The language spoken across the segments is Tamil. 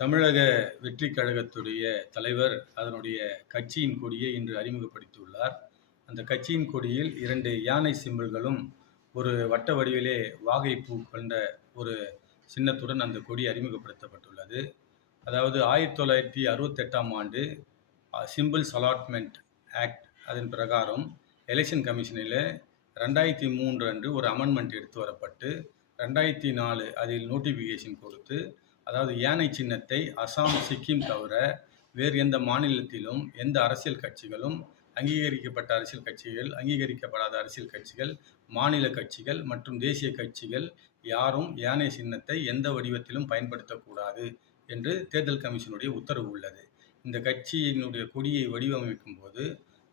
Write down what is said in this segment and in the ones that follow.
தமிழக வெற்றிக் கழகத்துடைய தலைவர் அதனுடைய கட்சியின் கொடியை இன்று அறிமுகப்படுத்தியுள்ளார். அந்த கட்சியின் கொடியில் 2 யானை சிம்பல்களும், ஒரு வட்ட வடிவிலே வாகைப்பூ கொண்ட ஒரு சின்னத்துடன் அந்த கொடி அறிமுகப்படுத்தப்பட்டுள்ளது. அதாவது 1968ஆம் ஆண்டு சிம்பிள்ஸ் அலாட்மெண்ட் ஆக்ட் அதன் பிரகாரம் எலெக்ஷன் கமிஷனில் 2003 அன்று ஒரு அமெண்ட்மெண்ட் எடுத்து வரப்பட்டு 2004 அதில் நோட்டிஃபிகேஷன் கொடுத்து, அதாவது யானை சின்னத்தை அசாம், சிக்கிம் தவிர வேறு எந்த மாநிலத்திலும் எந்த அரசியல் கட்சிகளும், அங்கீகரிக்கப்பட்ட அரசியல் கட்சிகள், அங்கீகரிக்கப்படாத அரசியல் கட்சிகள், மாநில கட்சிகள் மற்றும் தேசிய கட்சிகள் யாரும் யானை சின்னத்தை எந்த வடிவத்திலும் பயன்படுத்தக்கூடாது என்று தேர்தல் கமிஷனுடைய உத்தரவு உள்ளது. இந்த கட்சியினுடைய கொடியை வடிவமைக்கும் போது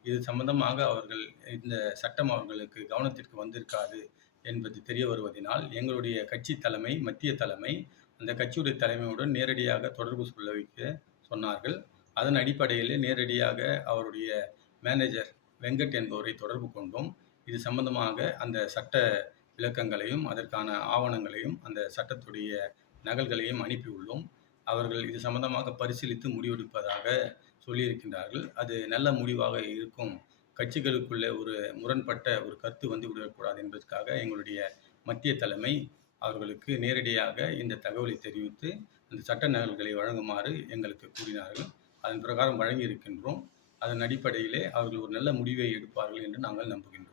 இது சம்பந்தமாக அவர்கள் இந்த சட்டம் அவர்களுக்கு கவனத்திற்கு வந்திருக்காது என்பது தெரிய வருவதனால், எங்களுடைய கட்சி தலைமை, மத்திய தலைமை அந்த கட்சியுடைய தலைமையுடன் நேரடியாக தொடர்பு கொள்ள வைக்க சொன்னார்கள். அதன் அடிப்படையிலே நேரடியாக அவருடைய மேனேஜர் வெங்கட் என்பவரை தொடர்பு கொண்டோம். இது சம்பந்தமாக அந்த சட்ட விளக்கங்களையும் அதற்கான ஆவணங்களையும் அந்த சட்டத்துடைய நகல்களையும் அனுப்பியுள்ளோம். அவர்கள் இது சம்பந்தமாக பரிசீலித்து முடிவெடுப்பதாக சொல்லியிருக்கின்றார்கள். அது நல்ல முடிவாக இருக்கும். கட்சிகளுக்குள்ளே ஒரு முரண்பட்ட ஒரு கருத்து வந்து விடக்கூடாது என்பதற்காக எங்களுடைய மத்திய தலைமை அவர்களுக்கு நேரடியாக இந்த தகவலை தெரிவித்து அந்த சட்ட நகல்களை வழங்குமாறு எங்களுக்கு கூறினார்கள். அதன் பிரகாரம் வழங்கி இருக்கின்றோம். அதன் அடிப்படையிலே அவர்கள் ஒரு நல்ல முடிவை எடுப்பார்கள் என்று நாங்கள் நம்புகின்றோம்.